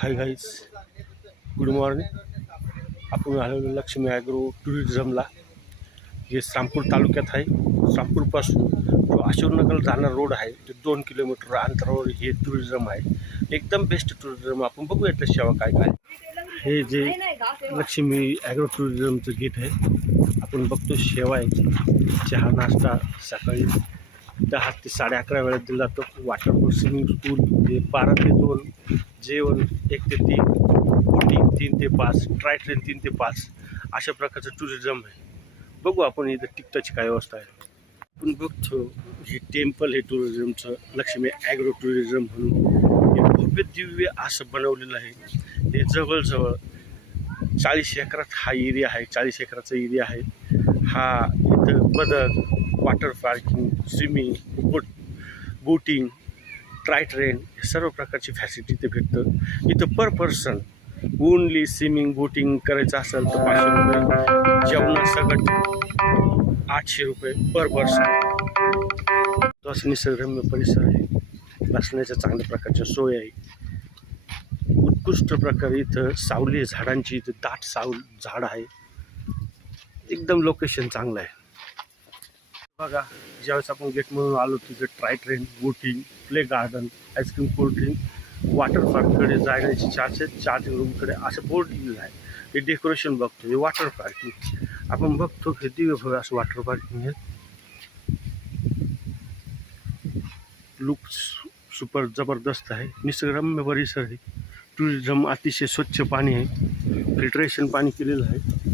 Hi guys, good morning. आपण आलेलो Lakshmi agro टुरिझमला. हे रामपूर तालुक्यात आहे. रामपूरपासून जो अशोकनगर जाणारा रोड आहे ते 2 किलोमीटर अंतरावर हे टुरिझम आहे. एकदम बेस्ट टुरिझम. आपण बघूया इथल्या सेवा काय काय. हे जे लक्ष्मी ॲग्रो टुरिझमचं गेट आहे, आपण बघतो सेवा आहे. चहा नाश्ता सकाळी 10 ते 11:30 वेळेत दिला जातो. वॉटरप्रूफ स्विमिंग पूल हे 12 ते 2, जेवण 1 ते 3, बोटिंग 3 ते 5, ट्राय ट्रेन 3 ते 5, अशा प्रकारचं टुरिझम आहे. बघू आपण इथं टिकटाची काय व्यवस्था आहे. आपण बघतो हे टेम्पल हे टुरिझमचं लक्ष्मी ॲग्रो टुरिझम म्हणून हे भव्य दिव्य असं बनवलेलं आहे. हे जवळजवळ 40 एकरात हा एरिया आहे. 40 एकराचा एरिया आहे हा. इथं बदक, water parking, swimming, boating, try train हे सर्व प्रकारची फॅसिलिटी इथे भेटतं. इथं पर पर्सन ओनली स्विमिंग बोटिंग करायचं असेल तर 500 रुपये, जेवणासकट 800 रुपये पर पर्सन. तो असं निसर्गरम्य परिसर आहे. बसण्याच्या चांगल्या प्रकारच्या सोय आहे. उत्कृष्ट प्रकारे इथं सावली झाडांची, इथं दाट झाड आहे. एकदम लोकेशन चांगलं आहे. बघा, ज्यावेळेस आपण गेटमधून आलो तिथे toy train, boating, play garden, ice cream, cold drink, water पार्ककडे जाण्याची चार्जिंग रूमकडे असं बोर्ड लिहिलेलं आहे. हे डेकोरेशन बघतो, हे वॉटर पार्किंग आपण बघतो. हे दिव्य भव्य असं वॉटर पार्किंग आहे. लुक सुपर जबरदस्त आहे. निसर्गरम्य परिसर आहे. टुरिझम अतिशय स्वच्छ पाणी आहे. फिल्ट्रेशन पाणी केलेलं आहे.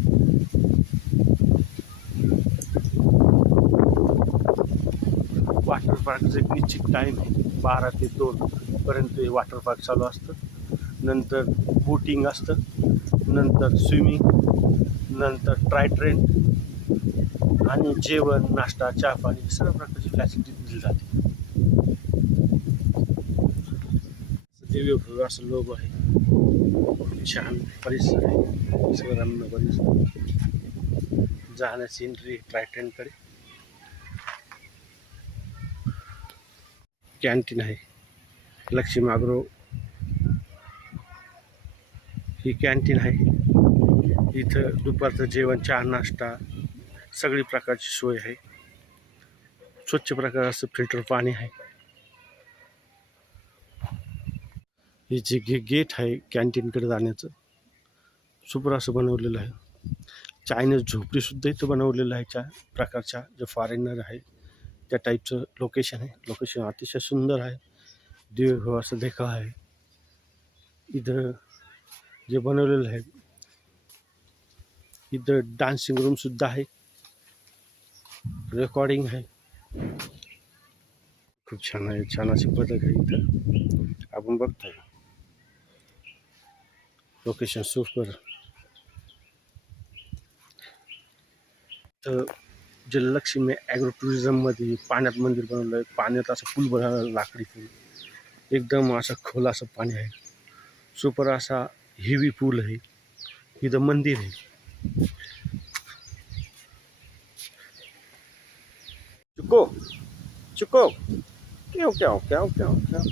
वॉटर पार्कचं एक निश्चित टाईम आहे, 12 ते 2 पर्यंत हे वॉटर पार्क चालू असतं. नंतर बोटिंग असतं, नंतर स्विमिंग, नंतर ट्राय ट्रेन आणि जेवण, नाश्ता, चहा पाणी सर्व प्रकारची फॅसिलिटी दिली जाते. दिव्य भव्य असं लोगो आहे. छान परिसर आहे. निसर्गरम्य परिसर. जाण्याची एंट्री ट्राय ट्रेनकडे. कॅन्टीन आहे. लक्ष्मी ॲग्रो ही कॅन्टीन आहे. इथं दुपारचं जेवण, चहा नाश्ता सगळी प्रकारची सोय आहे. स्वच्छ प्रकार असं फिल्टर पाणी आहे. हे जे गेट आहे कॅन्टीनकडे जाण्याचं, सुपर असं बनवलेलं आहे. चायनीज झोपडीसुद्धा इथं बनवलेलं आहे. प्रकारच्या जे फॉरेनर आहे त्या टाईपचं लोकेशन आहे. लोकेशन अतिशय सुंदर आहे. दिव्य असं देखावा आहे. इथं जे बनवलेलं आहे, इथं डान्सिंग रूमसुद्धा आहे. रेकॉर्डिंग आहे. खूप छान आहे. छान अशी पद्धत आहे इथं. आपण बघतोय लोकेशन सुपर. तर जे लक्ष्मी ॲग्रो टुरिझममध्ये पाण्यात मंदिर बनवलं आहे. पाण्यात असं पूल बनवलं, लाकडी पूल. एकदम असं खोल असं पाणी आहे. सुपर असा हेवी पूल आहे. इथं मंदिर आहे. चुको चुको क्यों क्यों क्यों क्यों क्यों